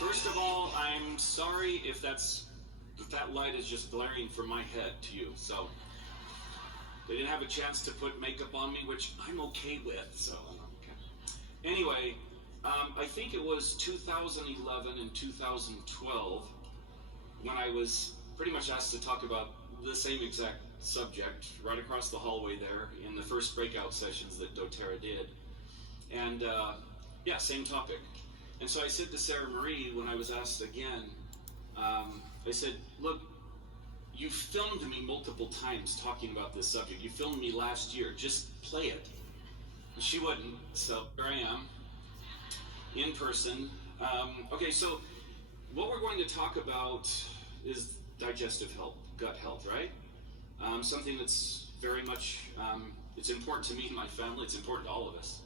First of all, I'm sorry if that light is just glaring from my head to you. So they didn't have a chance to put makeup on me, which I'm okay with. So okay. Anyway, I think it was 2011 and 2012 when I was pretty much asked to talk about the same exact subject right across the hallway there in the first breakout sessions that doTERRA did. And yeah, same topic. And so I said to Sarah Marie when I was asked again, I said, look, you filmed me multiple times talking about this subject. You filmed me last year. Just play it. And she wouldn't, so here I am, in person. Okay, so what we're going to talk about is digestive health, gut health, right? Something that's very much, it's important to me and my family. It's important to all of us.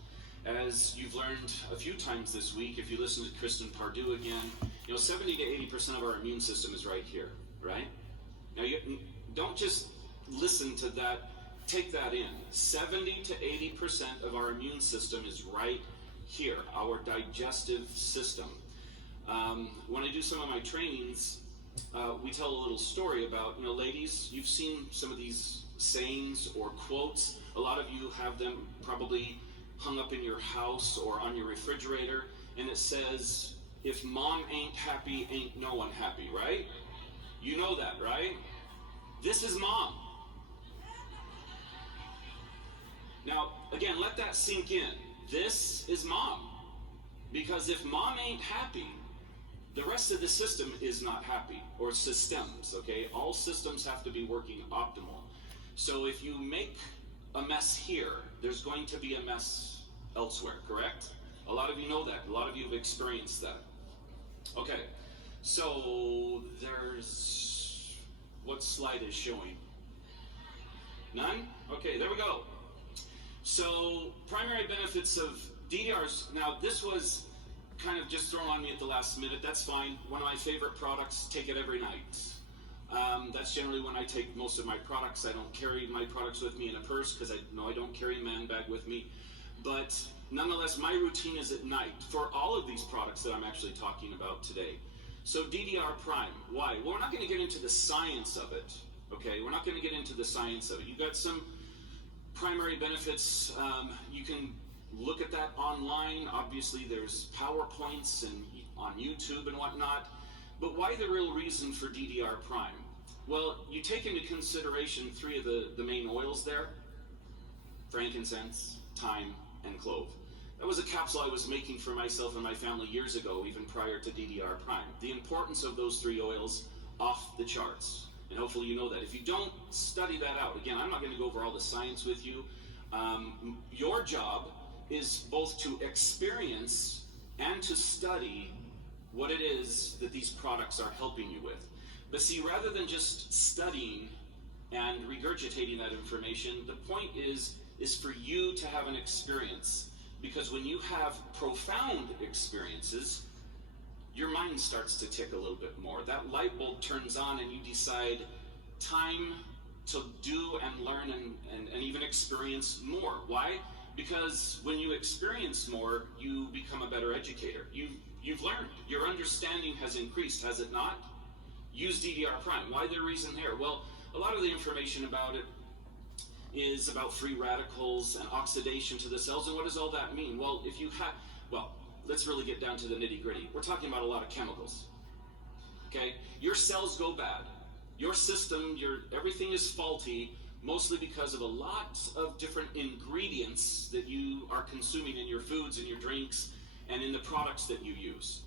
As you've learned a few times this week, if you listen to Kristen Pardue again, 70 to 80% of our immune system is right here, right? Now, you don't just listen to that, take that in. 70 to 80% of our immune system is right here, our digestive system. When I do some of my trainings, we tell a little story about, ladies, you've seen some of these sayings or quotes. A lot of you have them probably hung up in your house or on your refrigerator, and it says, if mom ain't happy, ain't no one happy, right? You know that, right? This is mom. Now, again, let that sink in. This is mom. Because if mom ain't happy, the rest of the system is not happy, or systems, okay? All systems have to be working optimal. So if you make a mess here, there's going to be a mess elsewhere, correct? A lot of you know that. A lot of you have experienced that. Okay, so there's, what slide is showing? None? Okay, there we go. So primary benefits of DDRs. Now this was kind of just thrown on me at the last minute. That's fine. One of my favorite products, take it every night. That's generally when I take most of my products. I don't carry my products with me in a purse because I don't carry a man bag with me. But nonetheless, my routine is at night for all of these products that I'm actually talking about today. So DDR Prime, why? Well, we're not going to get into the science of it, okay? We're not going to get into the science of it. You've got some primary benefits. You can look at that online. Obviously, there's PowerPoints and on YouTube and whatnot. But why the real reason for DDR Prime? Well, you take into consideration three of the main oils there: frankincense, thyme, and clove. That was a capsule I was making for myself and my family years ago, even prior to DDR Prime. The importance of those three oils, off the charts. And hopefully you know that. If you don't study that out, again, I'm not going to go over all the science with you. Your job is both to experience and to study what it is that these products are helping you with. But see, rather than just studying and regurgitating that information, the point is for you to have an experience. Because when you have profound experiences, your mind starts to tick a little bit more. That light bulb turns on and you decide time to do and learn and even experience more. Why? Because when you experience more, you become a better educator. You've learned. Your understanding has increased, has it not? Use DDR Prime. Why the reason here? Well, a lot of the information about it is about free radicals and oxidation to the cells. And what does all that mean? Well, if you have, well, let's really get down to the nitty-gritty. We're talking about a lot of chemicals. Okay? Your cells go bad. Your system, everything is faulty, mostly because of a lot of different ingredients that you are consuming in your foods and your drinks and in the products that you use.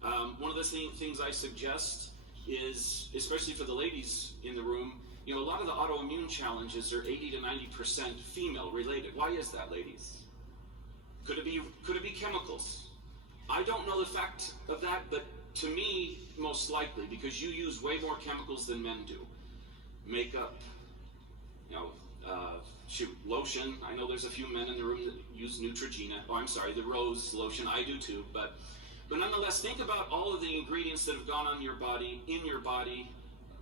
One of the things I suggest is, especially for the ladies in the room, a lot of the autoimmune challenges are 80 to 90% female related. Why is that, ladies? Could it be chemicals? I don't know the fact of that, but to me, most likely, because you use way more chemicals than men do. Makeup, lotion. I know there's a few men in the room that use Neutrogena. Oh, I'm sorry, the rose lotion. I do too, but nonetheless, think about all of the ingredients that have gone on your body, in your body,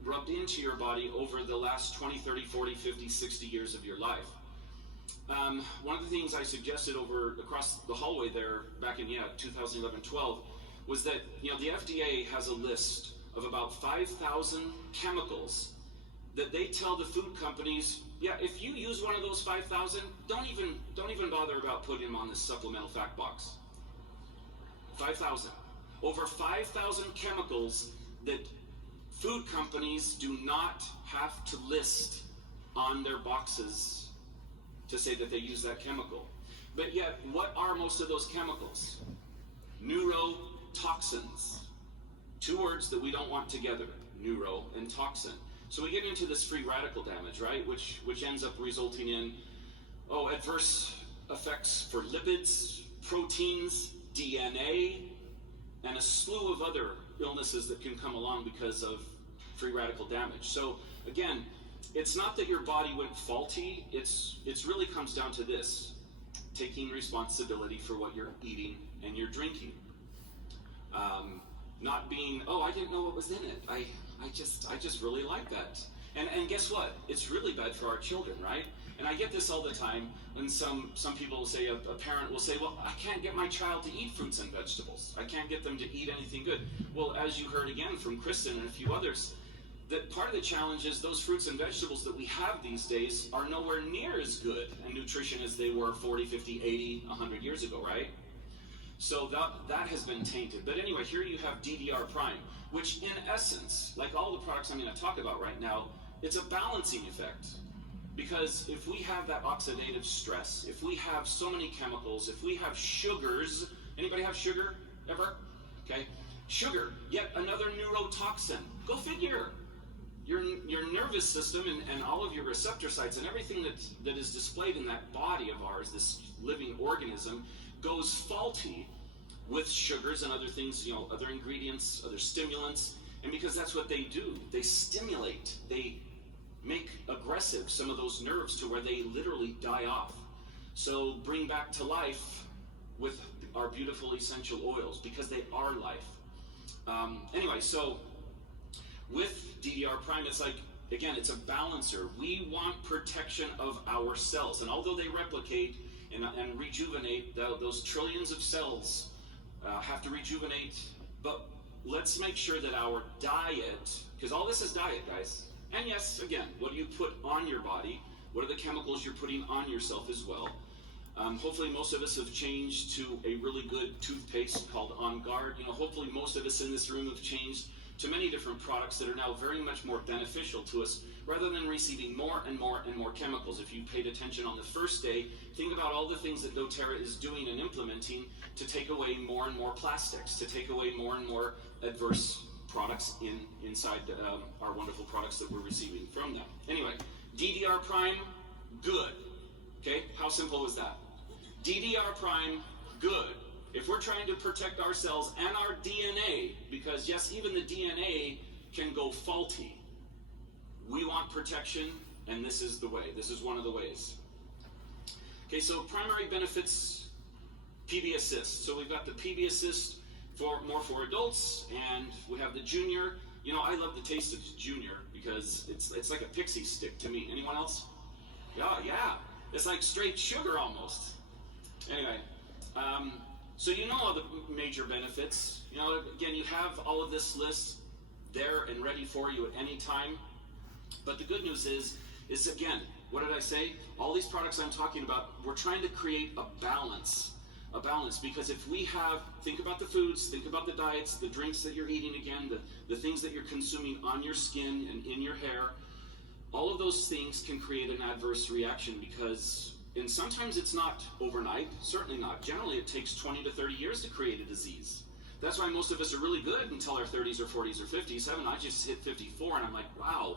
rubbed into your body over the last 20, 30, 40, 50, 60 years of your life. One of the things I suggested across the hallway there back in 2011, 12 was that, the FDA has a list of about 5,000 chemicals that they tell the food companies, yeah, if you use one of those 5,000, don't even bother about putting them on this supplemental fact box. 5,000. Over 5,000 chemicals that food companies do not have to list on their boxes to say that they use that chemical. But yet, what are most of those chemicals? Neurotoxins. Two words that we don't want together, neuro and toxin. So we get into this free radical damage, right? Which ends up resulting in, adverse effects for lipids, proteins, DNA, and a slew of other illnesses that can come along because of free radical damage. So again, it's not that your body went faulty, it's really comes down to this: taking responsibility for what you're eating and you're drinking. Not being, I didn't know what was in it. I just really like that. And guess what? It's really bad for our children, right? And I get this all the time, and some people will say, a parent will say, well, I can't get my child to eat fruits and vegetables. I can't get them to eat anything good. Well, as you heard again from Kristen and a few others, that part of the challenge is those fruits and vegetables that we have these days are nowhere near as good and nutrition as they were 40, 50, 80, 100 years ago, right? So that has been tainted. But anyway, here you have DDR prime, which in essence, like all the products I'm going to talk about right now, it's a balancing effect. Because if we have that oxidative stress, if we have so many chemicals, if we have sugars, anybody have sugar ever? Okay, sugar, yet another neurotoxin. Go figure. Your nervous system and all of your receptor sites and everything that is displayed in that body of ours, this living organism, goes faulty with sugars and other things, other ingredients, other stimulants. And because that's what they do, they stimulate, they make aggressive some of those nerves to where they literally die off. So bring back to life with our beautiful essential oils, because they are life. Anyway, so with DDR prime, it's like, again, it's a balancer. We want protection of our cells, and although they replicate and rejuvenate, those trillions of cells have to rejuvenate, but let's make sure that our diet, because all this is diet, guys. And yes, again, what do you put on your body? What are the chemicals you're putting on yourself as well? Hopefully most of us have changed to a really good toothpaste called On Guard. Hopefully most of us in this room have changed to many different products that are now very much more beneficial to us, rather than receiving more and more and more chemicals. If you paid attention on the first day, think about all the things that doTERRA is doing and implementing to take away more and more plastics, to take away more and more adverse products inside our wonderful products that we're receiving from them. Anyway, DDR prime, good. Okay, how simple is that? DDR prime, good. If we're trying to protect ourselves and our DNA, because yes, even the DNA can go faulty, we want protection, and this is the way. This is one of the ways. Okay, so primary benefits, PB Assist. So we've got the PB Assist more for adults, and we have the Junior. I love the taste of Junior because it's like a pixie stick to me. Anyone else? Yeah. It's like straight sugar almost. Anyway, so all the major benefits. Again, you have all of this list there and ready for you at any time. But the good news is again, what did I say? All these products I'm talking about, we're trying to create a balance, because if we think about the foods, think about the diets, the drinks that you're eating, again, the things that you're consuming on your skin and in your hair, all of those things can create an adverse reaction and sometimes it's not overnight, certainly not. Generally, it takes 20 to 30 years to create a disease. That's why most of us are really good until our 30s or 40s or 50s. I just hit 54 and I'm like, wow,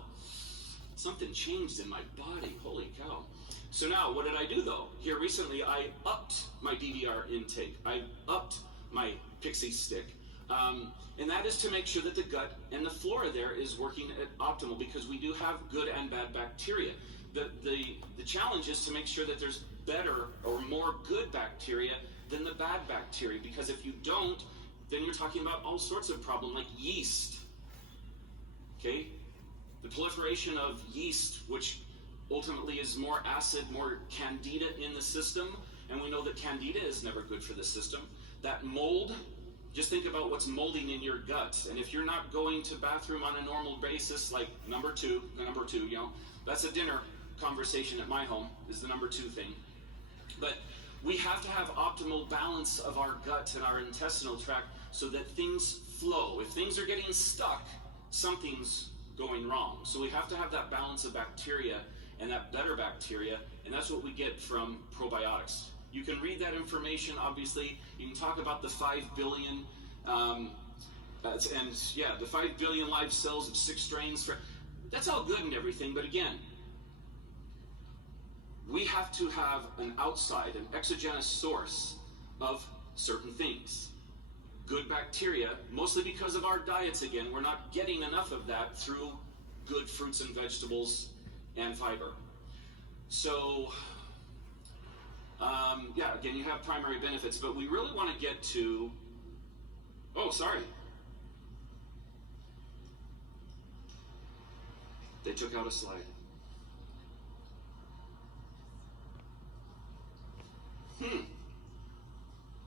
something changed in my body, holy cow. So now, what did I do though? Here recently, I upped my DDR intake. I upped my pixie stick. And that is to make sure that the gut and the flora there is working at optimal, because we do have good and bad bacteria. The challenge is to make sure that there's better or more good bacteria than the bad bacteria, because if you don't, then you're talking about all sorts of problems like yeast. Okay? The proliferation of yeast, which ultimately is more acid, more candida in the system, and we know that candida is never good for the system. That mold, Just think about what's molding in your gut. And if you're not going to bathroom on a normal basis, like number two, you know, that's a dinner conversation at my home, is the number two thing. But we have to have optimal balance of our gut and our intestinal tract so that things flow. If things are getting stuck, something's going wrong. So we have to have that balance of bacteria and that better bacteria, and that's what we get from probiotics. You can read that information, obviously. You can talk about the 5 billion, the 5 billion live cells of 6 strains. That's all good and everything, but again, we have to have an outside, an exogenous source of certain things. Good bacteria, mostly because of our diets again, we're not getting enough of that through good fruits and vegetables and fiber. So, again, you have primary benefits, but we really want to get to, they took out a slide.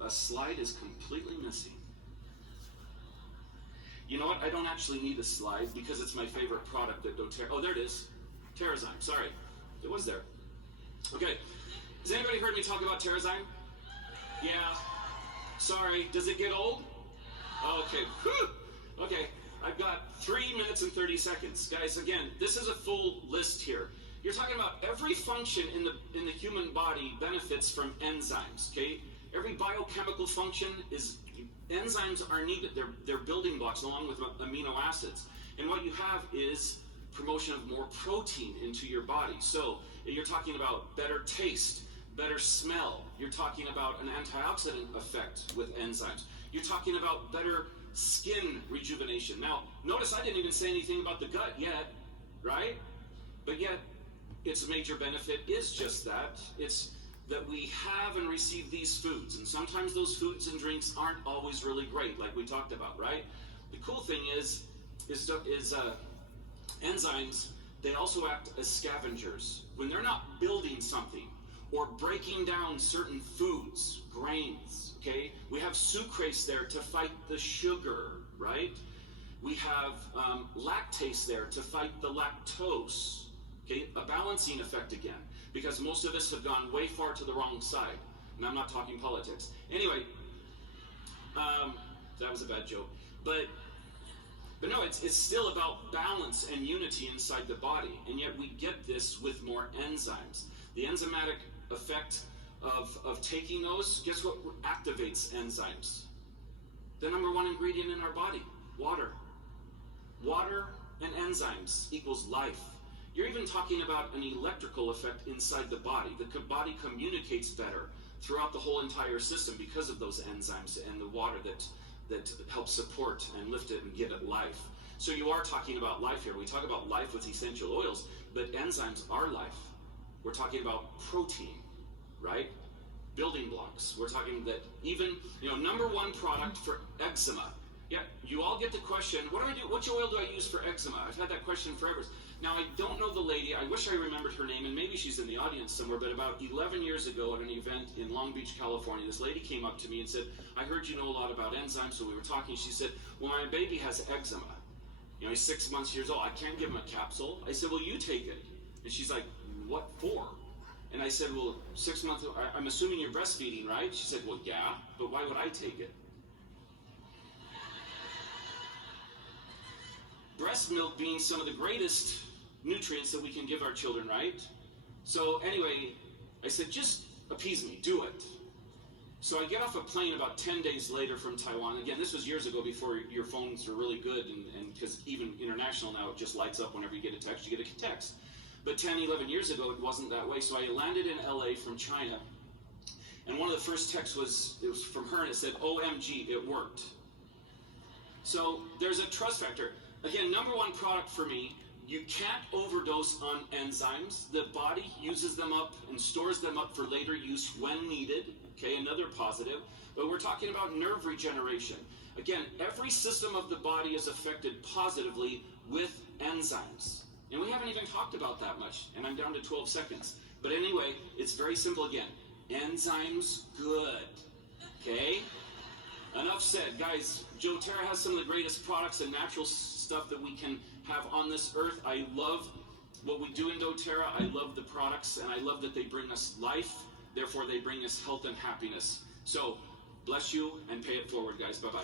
A slide is completely missing. You know what? I don't actually need a slide because it's my favorite product that doTERRA. Oh, there it is. TerraZyme. Sorry. It was there. Okay. Has anybody heard me talk about TerraZyme? Yeah. Sorry. Does it get old? Okay. Whew. Okay. I've got 3 minutes and 30 seconds. Guys, again, this is a full list here. You're talking about every function in the human body benefits from enzymes, okay? Every biochemical function enzymes are needed. They're building blocks along with amino acids. And what you have is promotion of more protein into your body. So you're talking about better taste, better smell. You're talking about an antioxidant effect with enzymes. You're talking about better skin rejuvenation. Now, notice I didn't even say anything about the gut yet, right? But yet, its major benefit is just that. It's that we have and receive these foods, and sometimes those foods and drinks aren't always really great, like we talked about, right? The cool thing is enzymes, they also act as scavengers. When they're not building something or breaking down certain foods, grains, okay? We have sucrase there to fight the sugar, right? We have lactase there to fight the lactose. Okay, a balancing effect again, because most of us have gone way far to the wrong side, and I'm not talking politics. Anyway, that was a bad joke, but no, it's still about balance and unity inside the body, and yet we get this with more enzymes. The enzymatic effect of taking those, guess what activates enzymes? The number one ingredient in our body, water. Water and enzymes equals life. You're even talking about an electrical effect inside the body. The body communicates better throughout the whole entire system because of those enzymes and the water that helps support and lift it and give it life. So you are talking about life here. We talk about life with essential oils, but enzymes are life. We're talking about protein, right? Building blocks. We're talking that even, number one product for eczema. Yeah, you all get the question, what do I do? Which oil do I use for eczema? I've had that question forever. Now, I don't know the lady. I wish I remembered her name, and maybe she's in the audience somewhere, but about 11 years ago at an event in Long Beach, California, this lady came up to me and said, I heard you know a lot about enzymes, so we were talking. She said, well, my baby has eczema. He's 6 months old. I can't give him a capsule. I said, well, you take it. And she's like, what for? And I said, well, 6 months, I'm assuming you're breastfeeding, right? She said, well, yeah, but why would I take it? Breast milk being some of the greatest nutrients that we can give our children, right? So anyway, I said, just appease me, do it. So I get off a plane about 10 days later from Taiwan. Again, this was years ago before your phones were really good, and because even international now, it just lights up whenever you get a text, you get a text. But 10, 11 years ago, it wasn't that way. So I landed in LA from China, and one of the first texts was from her, and it said, OMG, it worked. So there's a trust factor. Again, number one product for me, you can't overdose on enzymes. The body uses them up and stores them up for later use when needed. Okay, another positive. But we're talking about nerve regeneration. Again, every system of the body is affected positively with enzymes. And we haven't even talked about that much, and I'm down to 12 seconds. But anyway, it's very simple again. Enzymes, good. Okay? Enough said. Guys, doTERRA has some of the greatest products and natural stuff that we can have on this earth. I love what we do in doTERRA. I love the products, and I love that they bring us life. Therefore, they bring us health and happiness. So, bless you and pay it forward, guys. Bye-bye.